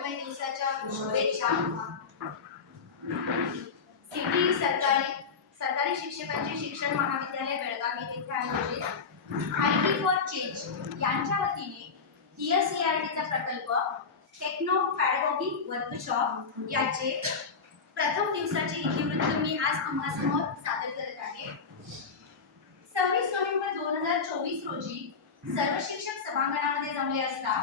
वाढदिवसाच्या शुभेच्छा. सिटी सरकारी शिक्षकांचे शिक्षण महाविद्यालय बेळगाव येथे आयोजित आयटी फॉर चेंज यांच्या वतीने टीएससीआरटीचा प्रकल्प टेक्नो पॅडागॉगिक वर्कशॉप याचे प्रथम दिवसाचे इतिवृत्त मी आज तुम्हासमोर सादर करत आहे. 26 नोव्हेंबर 2024 रोजी सर्व शिक्षक सभांगणामध्ये जमले असता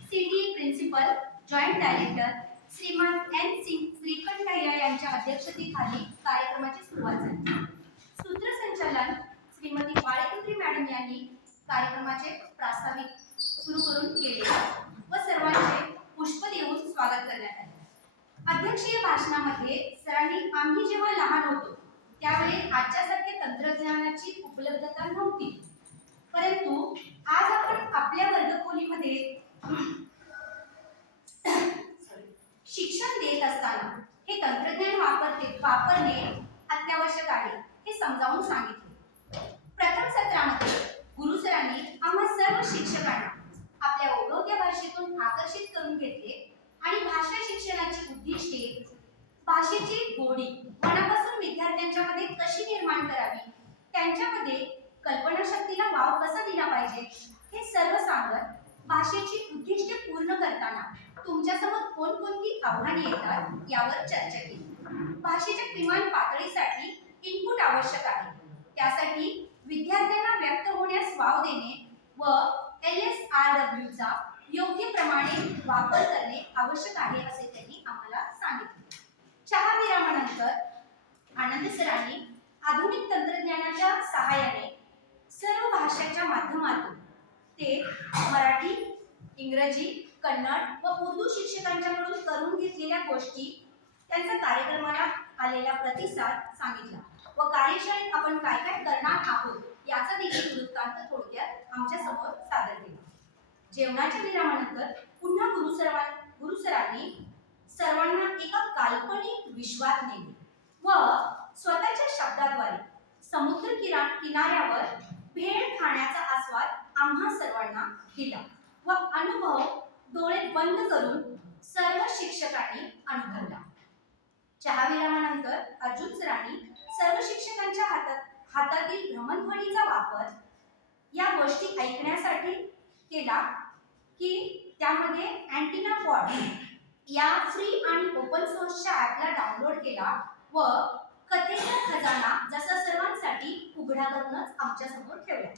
सिटी प्रिन्सिपल जॉइंट डायरेक्टर श्रीमान एन श्रीकंठय्या यांच्या अध्यक्षतेखाली कार्यक्रमाची सुरुवात झाली. सूत्रसंचालन श्रीमती वाळेकुत्री मॅडम यांनी कार्यक्रमाचे प्रास्ताविक सुरू करून केले व सर्वांचे पुष्प देऊन स्वागत करण्यात आले. अध्यक्षीय भाषणामध्ये सरांनी आम्ही जेव्हा लहान होतो त्यावेळी आजच्यासारखे तंत्रज्ञानाची उपलब्धता नव्हती, परंतु आज आपण आपल्या वर्गखोलीमध्ये शिक्षण देत असताना हे तंत्रज्ञान वापरणे अत्यावश्यक आहे हे समजावून सांगितले. प्रथम सत्रामध्ये गुरुसरांनी आम्हा सर्व शिक्षकांना आपल्या ओघवत्या भाषेतून आकर्षित करून घेतले आणि भाषा शिक्षणाची उद्दिष्टे, भाषेची गोडी मनापासून विद्यार्थ्यांच्या मध्ये कशी निर्माण करावी, त्यांच्यामध्ये कल्पनाशक्तीला वाव कसा दिला पाहिजे हे सर्व सांगत भाषेची उद्दिष्टे पूर्ण करताना तुमच्यासमोर कोणकोणती आव्हाने येतात यावर चर्चा केली. भाषेच्या किमान पातळीसाठी इनपुट आवश्यक आहे. त्यासाठी विद्यार्थ्यांना व्यक्त होण्यास वाव देणे व LSRW चा योग्य प्रमाणे वापर करणे आवश्यक आहे असे त्यांनी आम्हाला सांगितले. चहा विरामानंतर आनंद सरांनी आधुनिक तंत्रज्ञानाच्या सहाय्याने सर्व भाषांच्या माध्यमातून ते मराठी, इंग्रजी, कन्नड व उर्दू शिक्षकांच्याकडून करून घेतलेल्या गोष्टी, त्यांचा कार्यक्रमाला आलेला प्रतिसाद सांगितला व कार्यशाळेत आपण काय काय करणार आहोत याचा देखील वृत्तांत थोडक्यात आमच्या समोर सादर केला. जेवणाच्या विरामानंतर पुन्हा गुरुसरांनी सर्वांना एका काल्पनिक विश्वात नेले व स्वतःच्या शब्दाद्वारे समुद्र किनाऱ्यावर भेळ खाण्याचा आस्वाद आम्हा सर्वांना दिला व अनुभव डोळे बंद करून सर्व शिक्षकांनी अनुभवला. चहा विरामानंतर अर्जुन सरांनी सर्व शिक्षकांच्या हातातील भ्रमणध्वनीचा वापर या गोष्टी ऐकण्यासाठी केला की त्यामध्ये अँटिना पॉड या फ्री आणि ओपन सोर्सच्या ॲपला डाउनलोड केला व कथेचा खजाना जसा सर्वांसाठी उघडा करूनच आमच्या समोर ठेवला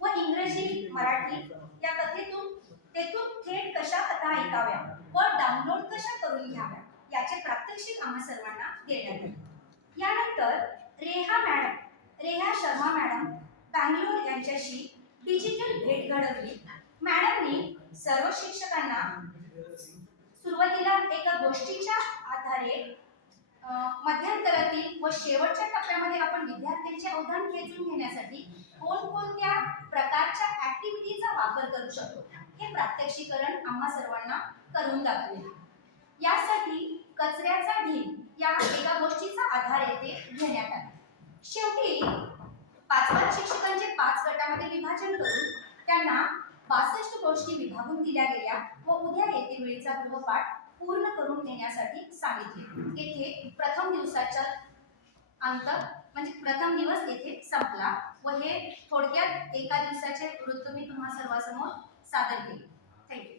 व इंग्रजी, मराठी या तेथून थेट कशा कथा ऐकाव्या व डाउनलोड कशा करून घ्याव्या याचे प्रात्यक्षिक आम्हा सर्वांना देण्यात आले. यानंतर रेहा शर्मा मॅडम बँगलोर यांच्याशी डिजिटल भेट घडवली. मॅडमनी सर्व शिक्षकांना सुरुवातीला एका गोष्टीच्या आधारे मध्यंतरातील व शेवटच्या टप्प्यामध्ये आपण विद्यार्थ्यांचे अवधान खेचून घेण्यासाठी कोणकोणत्या प्रकारच्या ऍक्टिव्हिटीचा वापर करू शकतो हे प्रात्यक्षिकरण आम्हा सर्वांना करून दाखवले. यासाठी कचऱ्याचा ढीग या एका गोष्टीचा आधार येथे घेण्यात आला. शेवटी 5 शिक्षकांचे 5 गटामध्ये विभाजन करून त्यांना 62 गोष्टी विभागून दिल्या गेल्या व उद्या येते वेळेचा गृहपाठ पूर्ण करून नेण्यासाठी सांगितले. येथे प्रथम दिवसाचा अंत म्हणजे प्रथम दिवस येथे संपला व हे थोडक्यात एका दिवसाचे वृत्त मी तुम्हा सर्वांसमोर सादर केले. थँक्यू.